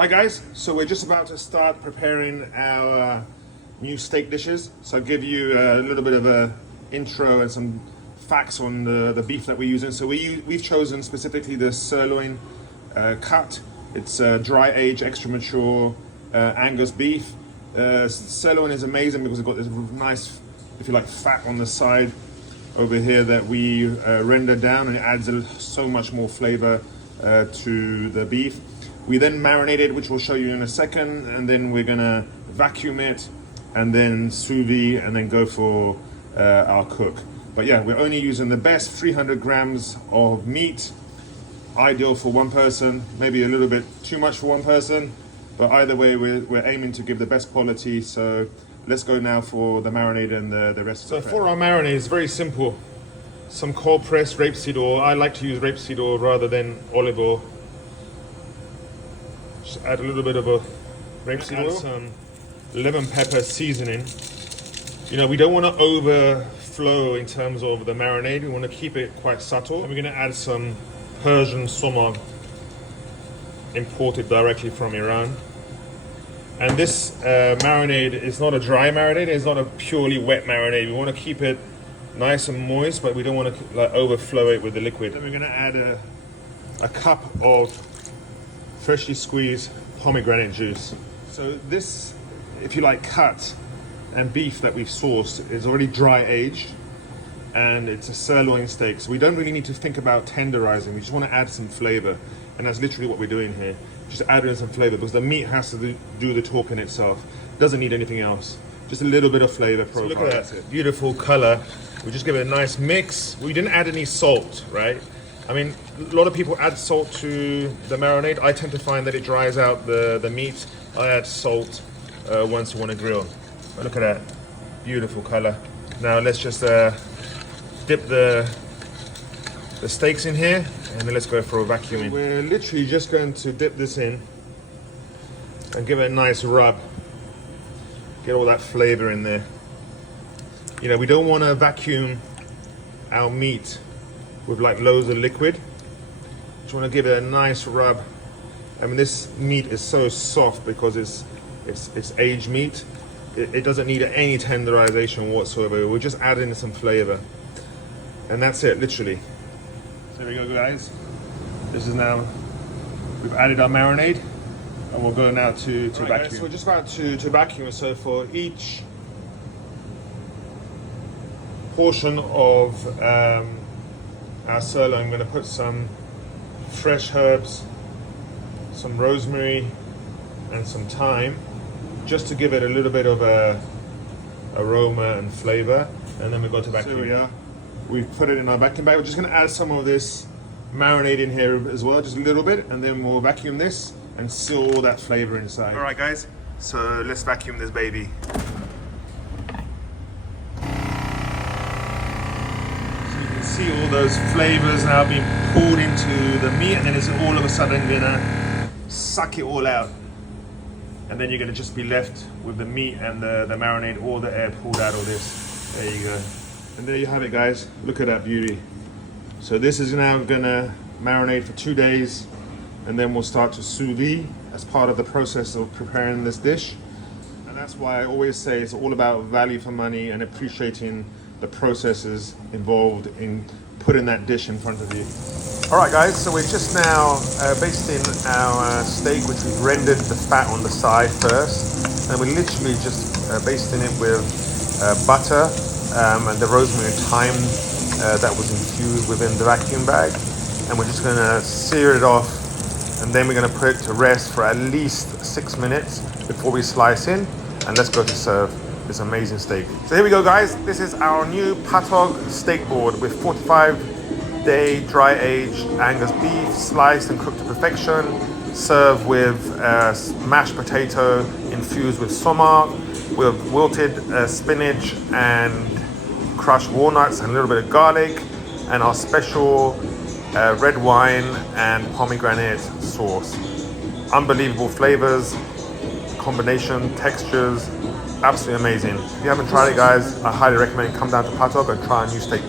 Hi guys, so we're just about to start preparing our new steak dishes. So I'll give you a little bit of a intro and some facts on the beef that we're using. So we've chosen specifically the sirloin cut. It's dry aged, extra mature Angus beef. Sirloin is amazing because it's got this nice, if you like, fat on the side over here that we render down, and it adds so much more flavor to the beef. We then marinate it, which we'll show you in a second, and then we're gonna vacuum it and then sous vide and then go for our cook. But yeah, we're only using the best 300 grams of meat, ideal for one person, maybe a little bit too much for one person, but either way we're aiming to give the best quality. So let's go now for the marinade and the rest of the prep. For our marinade, it's very simple. Some cold pressed rapeseed oil. I like to use rapeseed oil rather than olive oil. Just add a little bit of a rapeseed oil, some lemon pepper seasoning. You know, we don't want to overflow in terms of the marinade. We want to keep it quite subtle. And we're going to add some Persian sumac, imported directly from Iran. And this marinade is not a dry marinade. It's not a purely wet marinade. We want to keep it nice and moist, but we don't want to like overflow it with the liquid. Then we're going to add a cup of freshly squeezed pomegranate juice. So this, if you like, cut and beef that we've sourced is already dry aged, and it's a sirloin steak. So we don't really need to think about tenderizing. We just want to add some flavor, and that's literally what we're doing here. Just add in some flavor because the meat has to do the talking itself. It doesn't need anything else. Just a little bit of flavor profile. So look at that beautiful color. We just give it a nice mix. We didn't add any salt, right? I mean, a lot of people add salt to the marinade. I tend to find that it dries out the meat. I add salt once you want to grill. But look at that, beautiful color. Now let's just dip the steaks in here, and then let's go for a vacuuming. We're literally just going to dip this in and give it a nice rub. Get all that flavor in there. You know, we don't want to vacuum our meat with like loads of liquid. Just want to give it a nice rub. I mean, this meat is so soft because it's aged meat. It doesn't need any tenderization whatsoever. We're just adding some flavor, and that's it, literally. So there we go, guys. This is now, we've added our marinade, and we'll go now to vacuum. Guys, so we're just about to vacuum. So for each portion of our sirloin, I'm going to put some fresh herbs, some rosemary, and some thyme, just to give it a little bit of a aroma and flavor. And then we go to vacuum. So here we are. We've put it in our vacuum bag. We're just going to add some of this marinade in here as well, just a little bit, and then we'll vacuum this and seal all that flavor inside. All right, guys. So let's vacuum this baby. See all those flavors now being poured into the meat, and then it's all of a sudden gonna suck it all out, and then you're gonna just be left with the meat and the marinade, all the air pulled out of this. There you go, and there you have it, guys. Look at that beauty. So this is now gonna marinate for 2 days, and then we'll start to sous vide as part of the process of preparing this dish. And that's why I always say it's all about value for money and appreciating the processes involved in putting that dish in front of you. All right, guys, so we're just now basting our steak, which we've rendered the fat on the side first, and we're literally just basting it with butter and the rosemary and thyme that was infused within the vacuum bag, and we're just gonna sear it off, and then we're gonna put it to rest for at least 6 minutes before we slice in, and let's go to serve this amazing steak. So here we go, guys. This is our new Patog Steak Board with 45-day dry-aged Angus beef, sliced and cooked to perfection, served with mashed potato infused with sumac, with wilted spinach and crushed walnuts and a little bit of garlic, and our special red wine and pomegranate sauce. Unbelievable flavors, combination, textures, absolutely amazing. If you haven't tried it, guys, I highly recommend it. Come down to Patog and try a new steak board.